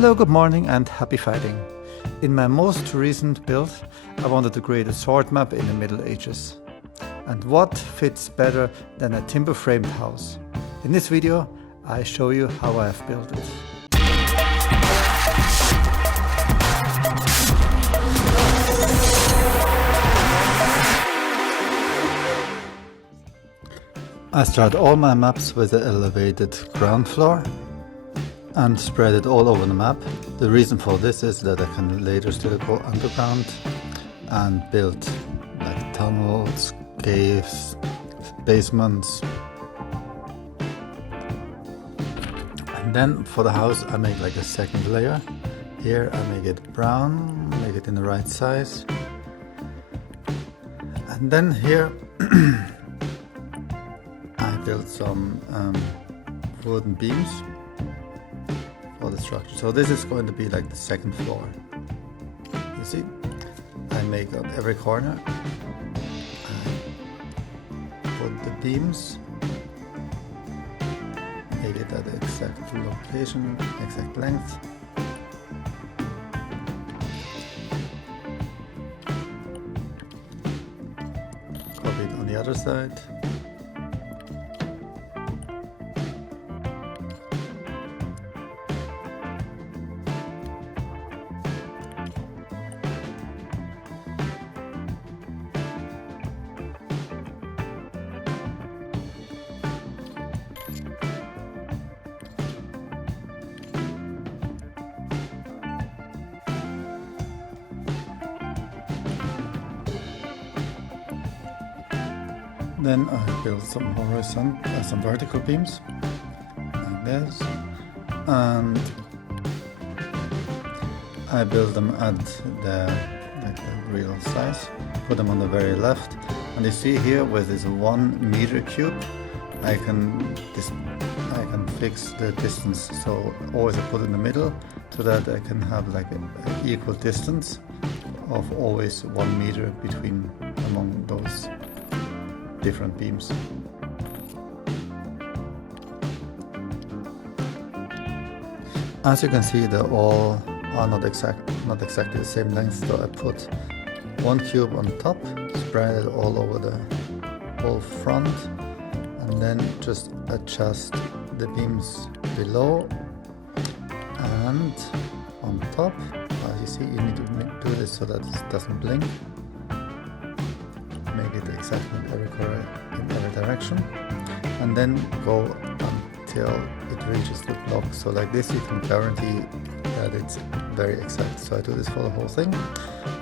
Hello, good morning and happy fighting. In my most recent build, I wanted to create a sword map in the Middle Ages. And what fits better than a timber framed house? In this video, I show you how I have built it. I start all my maps with an elevated ground floor and spread it all over the map. The reason for this is that I can later still go underground and build like tunnels, caves, basements. And then for the house I make like a second layer. Here I make it brown, make it in the right size. And then here I built some wooden beams for the structure. So this is going to be like the second floor. You see, I make on every corner, I put the beams, make it at the exact location, exact length. Copy it on the other side. Then I build some horizontal, some vertical beams like this, and I build them at the real size. Put them on the very left, and you see here with this 1 meter cube, I can fix the distance. So always I put in the middle so that I can have like an equal distance of always 1 meter between among those different beams. As you can see, they all are not exactly the same length, so I put 1 cube on top, spread it all over the whole front, and then just adjust the beams below and on top. As you see, you need to do this so that it doesn't blink. Make it exactly in every direction, and then go until it reaches the block. So like this you can guarantee that it's very exact. So I do this for the whole thing,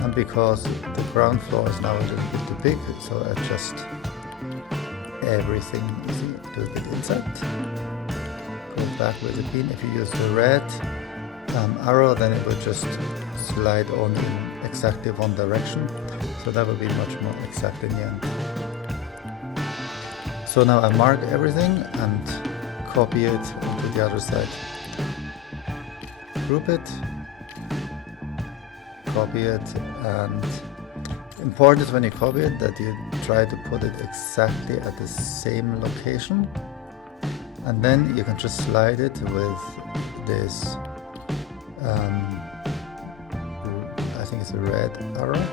and because the ground floor is now a little bit too big, so I adjust everything. You see, do a bit inside, go back with the pin. If you use the red arrow, then it will just slide only in exactly one direction. So that will be much more exact in the end. So now I mark everything and copy it to the other side. Group it, copy it, and important when you copy it that you try to put it exactly at the same location, and then you can just slide it with this I think it's a red arrow.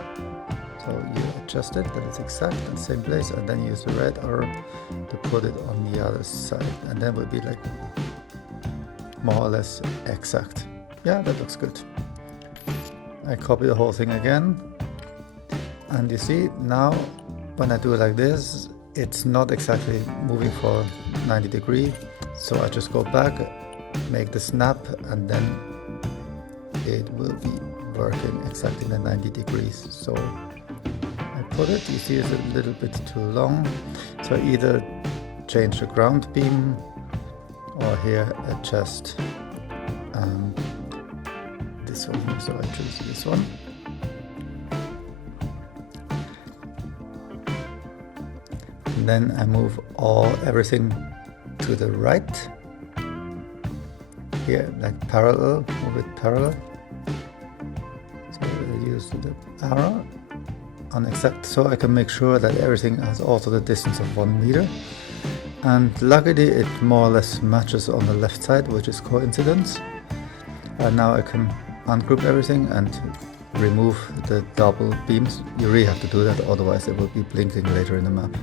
So you adjust it that it's exact in the same place, and then use the red arrow to put it on the other side, and then it will be like more or less exact. Yeah, that looks good. I copy the whole thing again, and you see now when I do it like this, it's not exactly moving for 90 degrees. So I just go back, make the snap, and then it will be working exactly in the 90 degrees. So put it, you see it's a little bit too long, so either change the ground beam or here adjust this one. So I choose this one, and then I move everything to the right here, like parallel, move it parallel. So I use the arrow on exact, so I can make sure that everything has also the distance of 1 meter. And luckily it more or less matches on the left side, which is coincidence. Now I can ungroup everything and remove the double beams. You really have to do that, otherwise it will be blinking later in the map.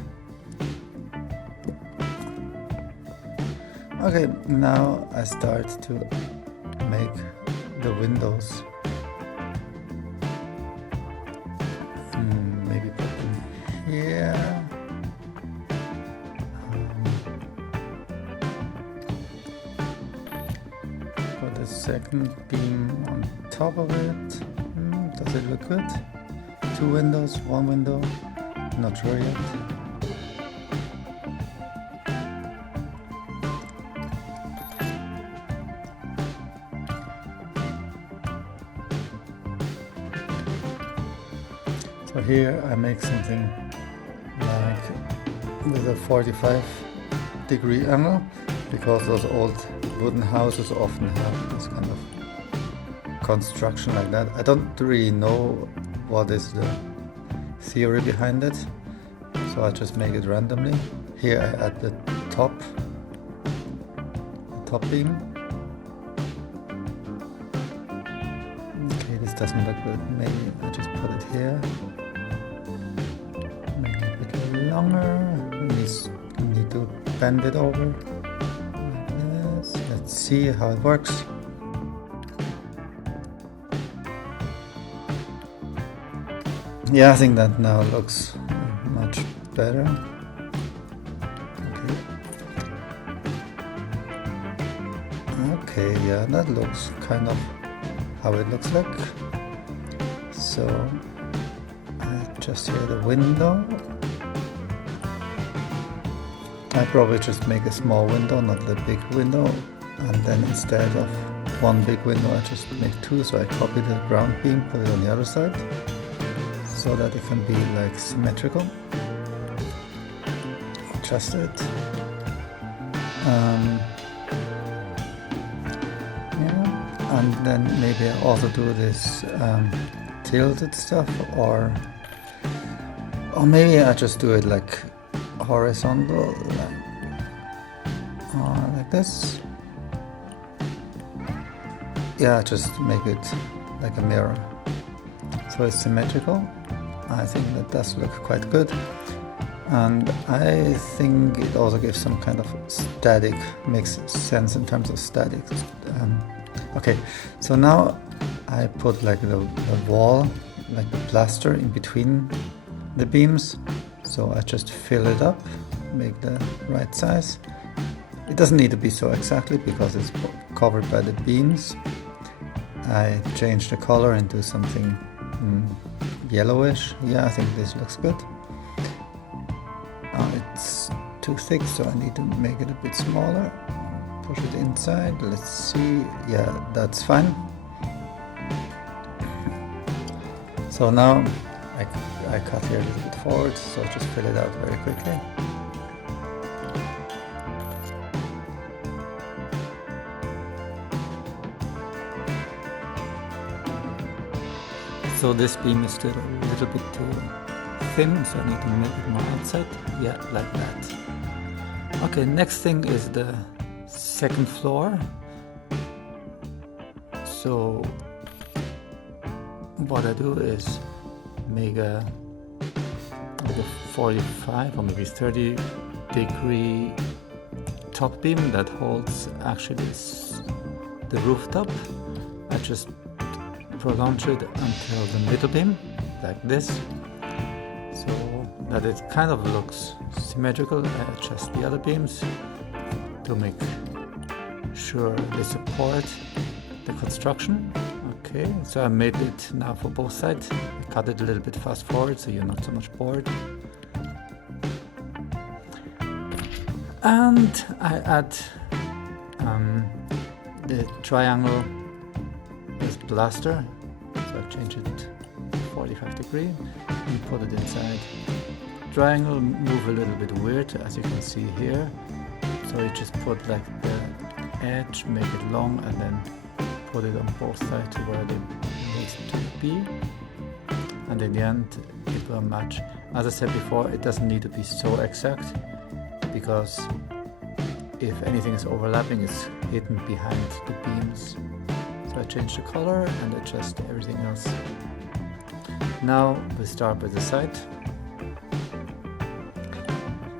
Okay, now I start to make the windows. Maybe put them here. Put the second beam on top of it. Does it look good? 2 windows, 1 window, not sure yet. So here I make something like with a 45-degree angle, because those old wooden houses often have this kind of construction like that. I don't really know what is the theory behind it, so I just make it randomly. Here I add the top beam. Okay, this doesn't look good. Maybe I just put it here. Make it a bit longer. Need to bend it over like this. Let's see how it works. Yeah, I think that now looks much better. Okay, yeah, that looks kind of how it looks like. So I just hear the window. I probably just make a small window, not the big window, and then instead of 1 big window I just make 2, so I copy the ground beam, put it on the other side, so that it can be like symmetrical. Adjust it. Yeah, and then maybe I also do this tilted stuff, or maybe I just do it like horizontal, like this. Yeah, just make it like a mirror, so it's symmetrical. I think that does look quite good, and I think it also gives some kind of static, makes sense in terms of static. Okay, so now I put like the wall, like the plaster in between the beams, so I just fill it up, make the right size. It doesn't need to be so exactly because it's covered by the beams. I change the color into something yellowish. Yeah, I think this looks good. It's too thick, so I need to make it a bit smaller. Push it inside. Let's see. Yeah, that's fine. So now I cut here a little bit forward, so just fill it out very quickly. So this beam is still a little bit too thin, so I need to make it more outside. Yeah, like that. Okay, next thing is the second floor. So what I do is make a 45 or maybe 30-degree top beam that holds actually the rooftop. I just prolong it until the middle beam, like this, so that it kind of looks symmetrical. I adjust the other beams to make sure they support the construction. Okay, so I made it now for both sides. I cut it a little bit fast forward so you're not so much bored. And I add the triangle with plaster, so I change it 45 degree and put it inside. Triangle move a little bit weird, as you can see here, so you just put like the edge, make it long, and then put it on both sides to where they need to be, and in the end it will match. As I said before, it doesn't need to be so exact, because if anything is overlapping, it's hidden behind the beams, So I change the color and adjust everything else. Now we start with the side.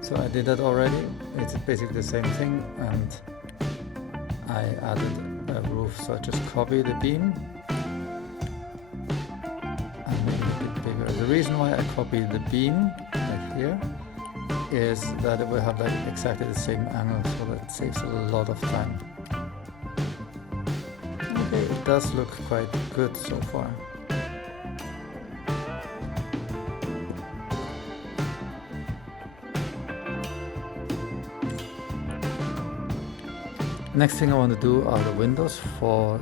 So I did that already. It's basically the same thing, and I added a roof. So I just copy the beam and make it a bit bigger. The reason why I copied the beam like here is that it will have like exactly the same angle, so that saves a lot of time. Okay, it does look quite good so far. Next thing I want to do are the windows. So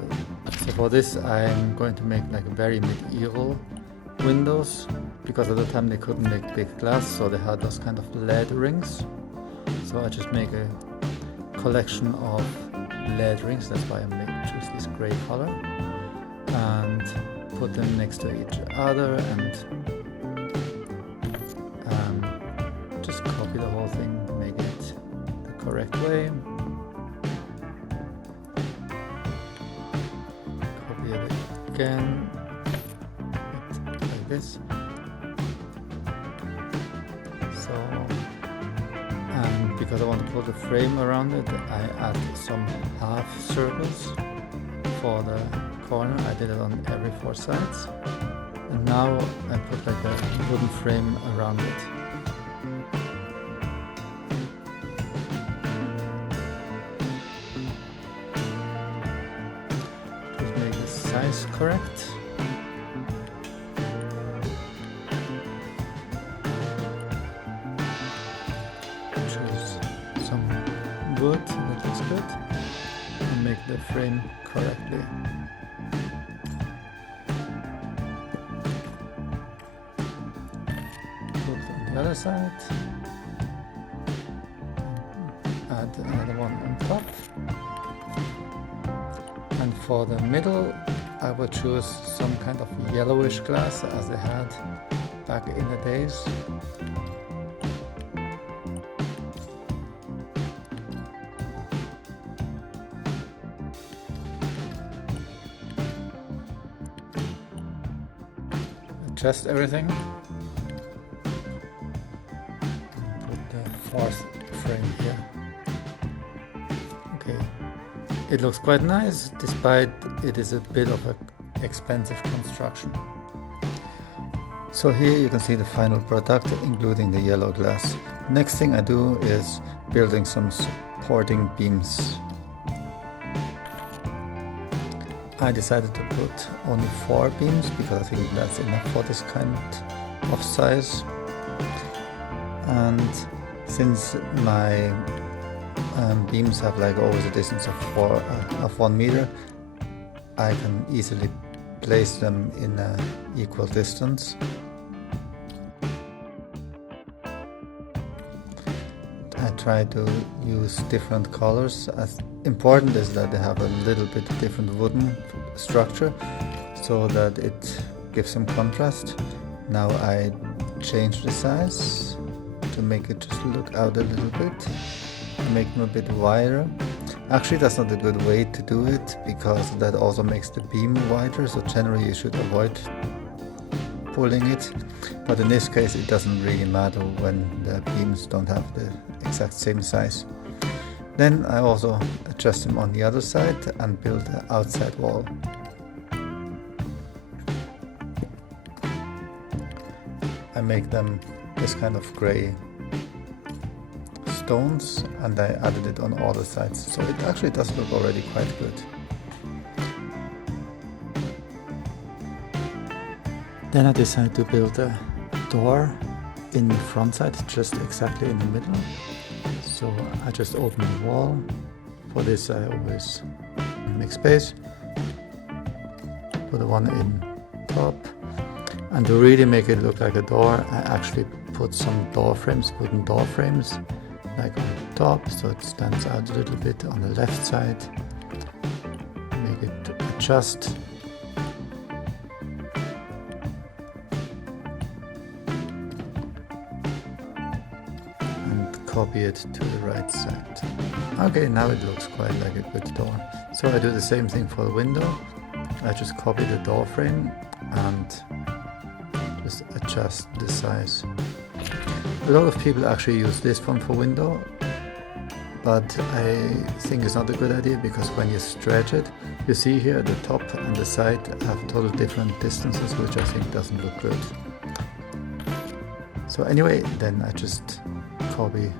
for this I'm going to make like very medieval windows, because at the time they couldn't make big glass, so they had those kind of lead rings. So I just make a collection of lead rings. That's why I choose this gray color and put them next to each other, and just copy the whole thing, make it the correct way. Again, like this. So, and because I want to put a frame around it, I add some half circles for the corner. I did it on every 4 sides, and now I put like a wooden frame around it. Size correct. Choose some wood that looks good and make the frame correctly. Put on the other side. Add another one on top. And for the middle, I will choose some kind of yellowish glass as they had back in the days. Adjust everything. Put the 4th frame here. Okay. It looks quite nice, despite it is a bit of an expensive construction. So here you can see the final product, including the yellow glass. Next thing I do is building some supporting beams. I decided to put only 4 beams because I think that's enough for this kind of size. And since my beams have like always a distance of 1 meter, I can easily place them in an equal distance. I try to use different colors. As important is that they have a little bit different wooden structure so that it gives some contrast. Now I change the size to make it just look out a little bit. Make them a bit wider. Actually, that's not a good way to do it, because that also makes the beam wider, so generally you should avoid pulling it. But in this case it doesn't really matter when the beams don't have the exact same size. Then I also adjust them on the other side and build the outside wall. I make them this kind of gray stones, and I added it on all the sides, so it actually does look already quite good. Then I decided to build a door in the front side, just exactly in the middle. So I just open the wall. For this I always make space. Put the one in top. And to really make it look like a door, I actually put some door frames, wooden door frames, like on top, so it stands out a little bit on the left side. Make it adjust. And copy it to the right side. Okay, now it looks quite like a good door. So I do the same thing for the window. I just copy the door frame and just adjust the size. A lot of people actually use this one for window, but I think it's not a good idea, because when you stretch it, you see here the top and the side have total different distances, which I think doesn't look good. So anyway, then I just copy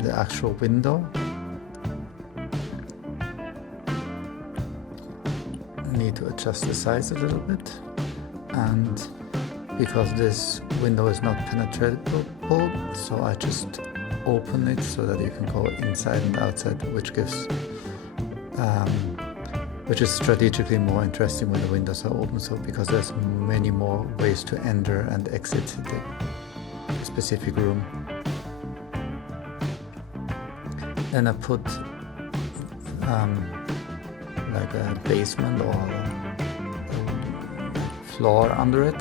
the actual window. Need to adjust the size a little bit, and because this window is not penetratable, so I just open it so that you can go inside and outside, which is strategically more interesting when the windows are open, so because there's many more ways to enter and exit the specific room. Then I put like a basement or a floor under it.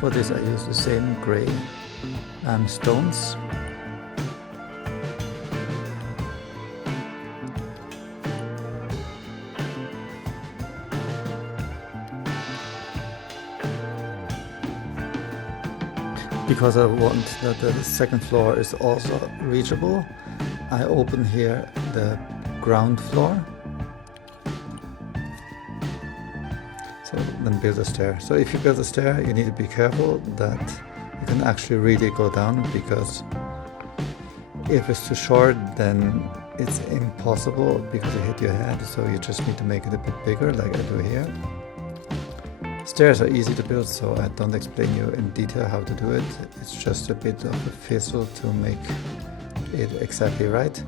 For this I use the same gray stones. Because I want that the second floor is also reachable, I open here the ground floor. So then build a stair. So if you build a stair, you need to be careful that you can actually really go down, because if it's too short, then it's impossible because you hit your head. So you just need to make it a bit bigger, like I do here. Stairs are easy to build, so I don't explain you in detail how to do it. It's just a bit of a fizzle to make it exactly right.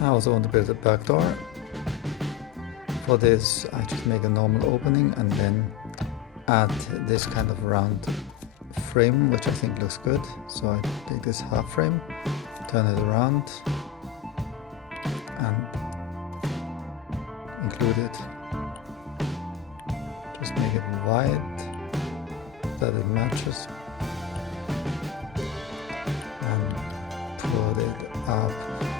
I also want to build a back door. For this, I just make a normal opening and then add this kind of round frame, which I think looks good. So I take this half frame, turn it around, and include it. Just make it wide, that it matches, and put it up.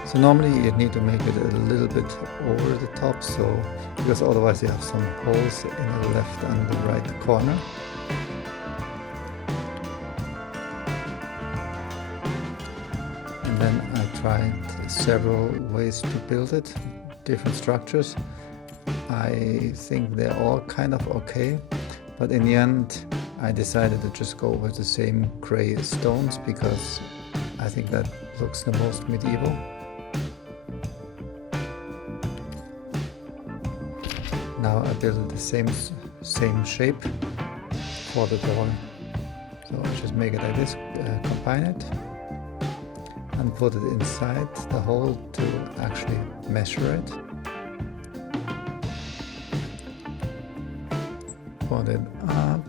So normally you need to make it a little bit over the top, so because otherwise you have some holes in the left and the right corner. And then I tried several ways to build it, different structures. I think they're all kind of okay, but in the end I decided to just go with the same gray stones because I think that looks the most medieval. Now I build the same shape for the door. So I just make it like this, combine it, and put it inside the hole to actually measure it. Put it up,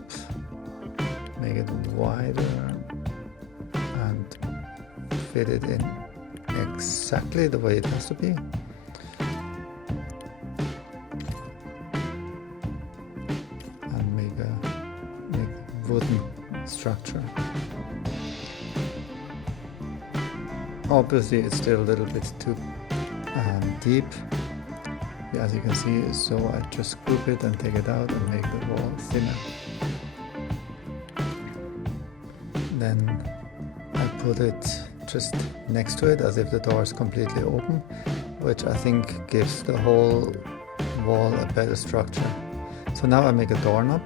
make it wider, and fit it in exactly the way it has to be. And make a wooden structure. Obviously it's still a little bit too deep, as you can see, so I just group it and take it out and make the wall thinner. Then I put it just next to it as if the door is completely open, which I think gives the whole wall a better structure. So now I make a doorknob.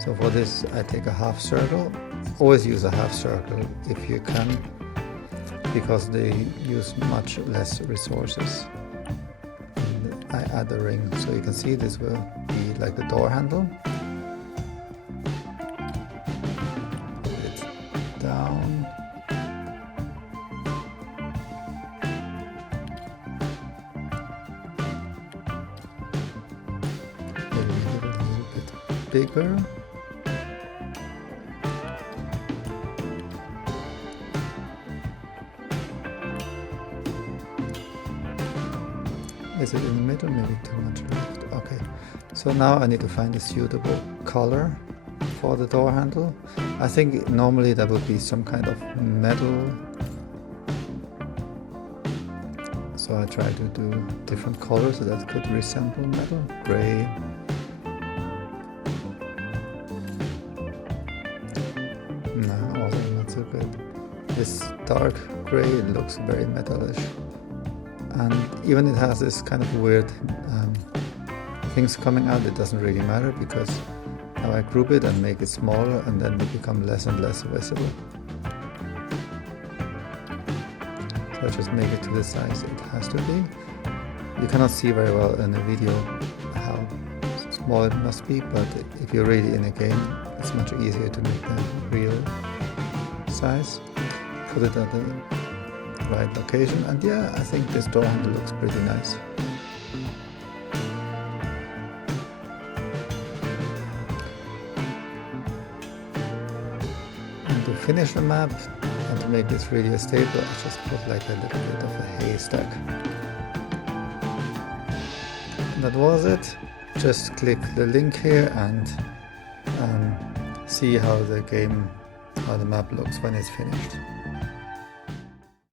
So for this I take a half circle. Always use a half circle if you can, because they use much less resources. And I add a ring, so you can see this will be like the door handle. Put it down. Maybe make it a little bit bigger. Is it in the middle? Maybe too much left. Okay, so now I need to find a suitable color for the door handle. I think normally that would be some kind of metal. So I try to do different colors so that could resemble metal. Gray. No, also not so good. This dark gray, it looks very metallish. And even it has this kind of weird things coming out, it doesn't really matter because now I group it and make it smaller and then they become less and less visible. So I just make it to the size it has to be. You cannot see very well in the video how small it must be, but if you're really in a game, it's much easier to make the real size. Put it at the right location, and yeah, I think this door handle looks pretty nice. And to finish the map and to make this really stable, I just put like a little bit of a haystack. And that was it. Just click the link here and see how the map looks when it's finished.